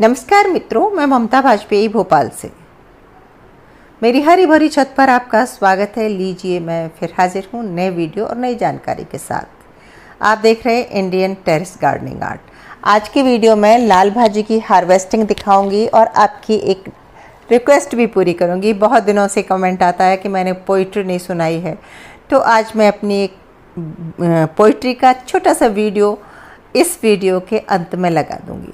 नमस्कार मित्रों, मैं ममता वाजपेयी भोपाल से। मेरी हरी भरी छत पर आपका स्वागत है। लीजिए, मैं फिर हाजिर हूँ नए वीडियो और नई जानकारी के साथ। आप देख रहे हैं इंडियन टेरेस गार्डनिंग आर्ट। आज की वीडियो में लाल भाजी की हार्वेस्टिंग दिखाऊंगी और आपकी एक रिक्वेस्ट भी पूरी करूंगी। बहुत दिनों से कमेंट आता है कि मैंने पोइट्री नहीं सुनाई है, तो आज मैं अपनी एक पोइट्री का छोटा सा वीडियो इस वीडियो के अंत में लगा दूंगी।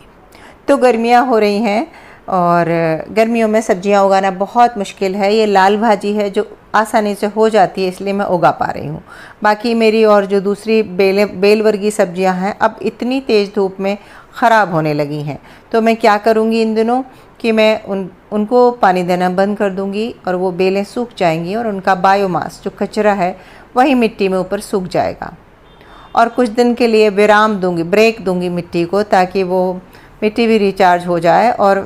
तो गर्मियाँ हो रही हैं और गर्मियों में सब्जियां उगाना बहुत मुश्किल है। ये लाल भाजी है जो आसानी से हो जाती है, इसलिए मैं उगा पा रही हूँ। बाकी मेरी और जो दूसरी बेल वर्गीय सब्जियां हैं अब इतनी तेज़ धूप में ख़राब होने लगी हैं। तो मैं क्या करूँगी इन दिनों कि मैं उनको पानी देना बंद कर दूँगी और वो बेलें सूख जाएंगी और उनका बायोमास जो कचरा है वही मिट्टी में ऊपर सूख जाएगा। और कुछ दिन के लिए विराम दूँगी, ब्रेक दूँगी मिट्टी को, ताकि वो मिट्टी भी रिचार्ज हो जाए। और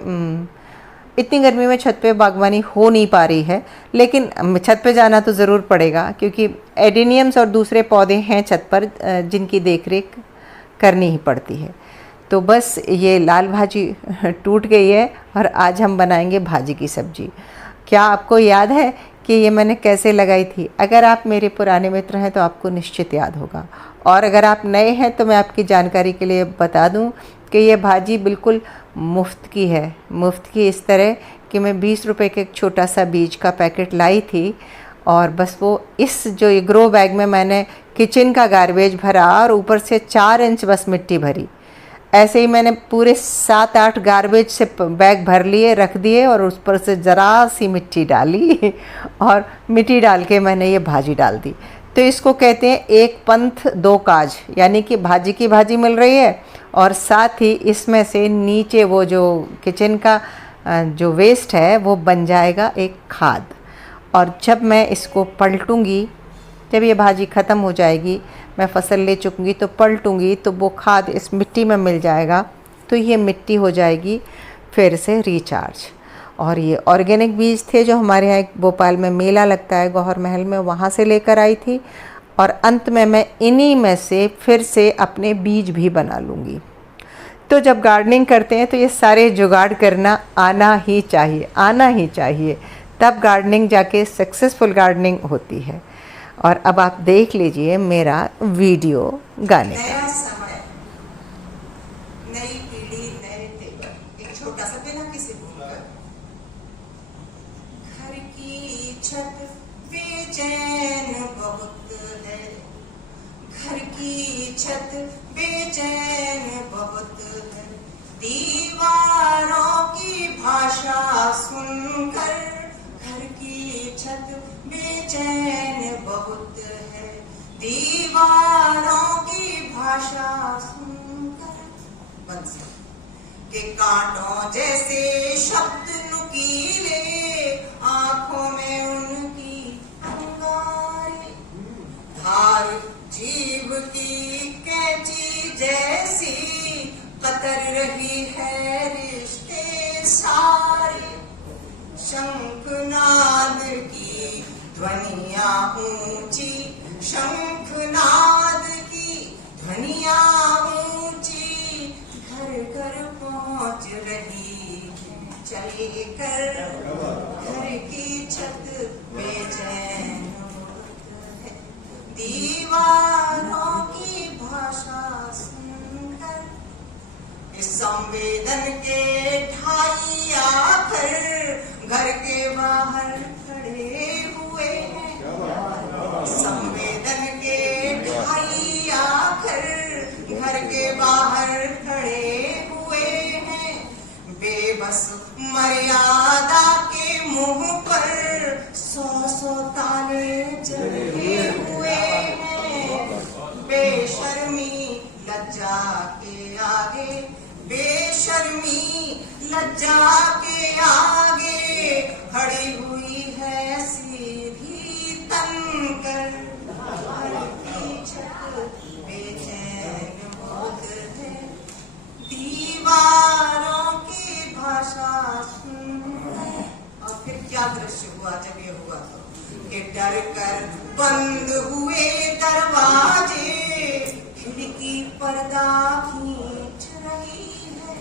इतनी गर्मी में छत पे बागवानी हो नहीं पा रही है, लेकिन छत पे जाना तो ज़रूर पड़ेगा क्योंकि एडेनियम्स और दूसरे पौधे हैं छत पर जिनकी देखरेख करनी ही पड़ती है। तो बस ये लाल भाजी टूट गई है और आज हम बनाएंगे भाजी की सब्जी। क्या आपको याद है कि ये मैंने कैसे लगाई थी? अगर आप मेरे पुराने मित्र हैं तो आपको निश्चित याद होगा, और अगर आप नए हैं तो मैं आपकी जानकारी के लिए बता दूं कि ये भाजी बिल्कुल मुफ्त की है। मुफ्त की इस तरह कि मैं 20 रुपए के एक छोटा सा बीज का पैकेट लाई थी और बस वो इस जो ये ग्रो बैग में मैंने किचन का गार्बेज भरा और ऊपर से 4 इंच बस मिट्टी भरी। ऐसे ही मैंने पूरे 7-8 गार्बेज से बैग भर लिए, रख दिए और उस पर से ज़रा सी मिट्टी डाली और मिट्टी डाल के मैंने ये भाजी डाल दी। तो इसको कहते हैं एक पंथ दो काज, यानी कि भाजी की भाजी मिल रही है और साथ ही इसमें से नीचे वो जो किचन का जो वेस्ट है वो बन जाएगा एक खाद। और जब मैं इसको पलटूंगी, जब ये भाजी ख़त्म हो जाएगी, मैं फसल ले चुकूँगी तो पलटूंगी तो वो खाद इस मिट्टी में मिल जाएगा। तो ये मिट्टी हो जाएगी फिर से रिचार्ज। और ये ऑर्गेनिक बीज थे जो हमारे यहाँ एक भोपाल में मेला लगता है गौहर महल में, वहाँ से लेकर आई थी। और अंत में मैं इन्हीं में से फिर से अपने बीज भी बना लूँगी। तो जब गार्डनिंग करते हैं तो ये सारे जुगाड़ करना आना ही चाहिए, आना ही चाहिए, तब गार्डनिंग जाके सक्सेसफुल गार्डनिंग होती है। और अब आप देख लीजिए मेरा वीडियो गाने का। नया समय, नई पीढ़ी, नए तेवर, एक छोटा सा बिना किसी भूलकर। घर की छत बेचैन बहुत है, घर की छत बेचैन बहुत है, दीवारों की भाषा सुनकर। घर की छत बेचैन बहुत है, दीवारों की भाषा सुनकर। बंसी के कांटों जैसे शब्द नुकीले, आंखों में उनकी अंगारे, धार जीव की कैंची जैसी कतर रही है रिश्ते सारे। शंखनाद की ध्वनियां ऊंची, शंखनाद की ध्वनियां ऊंची, घर घर पहुंच रही है चलकर। घर की छत बेचैन होत है, दीवारों की भाषा सुनकर। इस संवेदन के ढाई आखर घर के बाहर खड़े हुए हैं। संवेदन के ढाई आखर घर के बाहर खड़े हुए हैं। बेबस मर्यादा के मुंह पर 100 ताले जड़े हुए हैं। बेशर्मी लज्जा के आगे, बेशर्मी लज्जा के आगे खड़ी हुई है सीधी तनकर। घर की छत बेचैन बहुत है, दीवारों की भाषा सुनकर। और फिर क्या दृश्य हुआ जब ये हुआ तो कि डर कर बंद हुए दरवाजे, खिड़की पर्दा खींच रही है।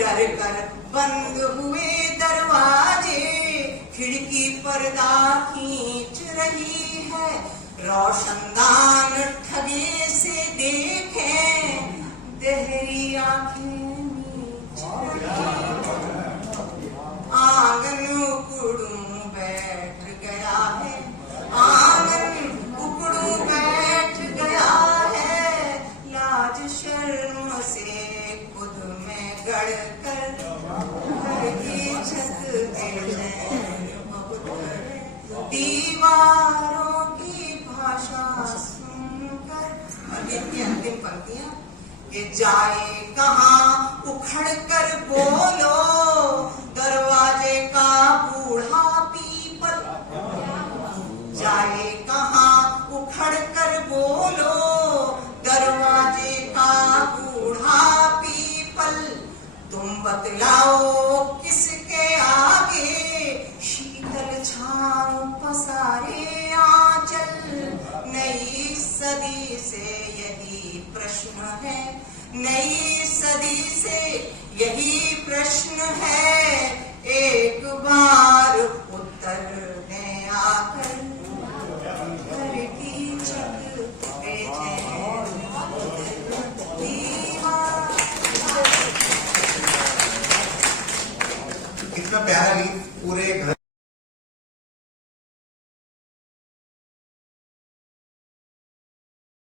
डर कर बंद हुए दरवाजे, खिड़की पर्दा खींच रही है, रोशनदान ठगे से देखें, देहरी आंखें मीच रही है। आंगन उकड़ू बैठ गया है, आंगन उकड़ू बैठ गया है, लाज शर्म से खुद में गड़ कर घर की छत पे बहुत है। दीवारों की भाषा सुनकर, और ये अंतिम पंक्तियां, ये जाए कहाँ उखड़ कर बोलो, दरवाजे का बूढ़ा पीपल, जाए कहाँ उखड़ कर बोलो, दरवाजे का बूढ़ा पीपल, तुम बतलाओ किसके आगे, शीतल छांव पसारे आंचल, नई सदी से यही प्रश्न है, नई सदी से यही प्रश्न है, एक बार उत्तर दें आकर, घर की छत पे चैन दीवार। कितना प्यारा गीत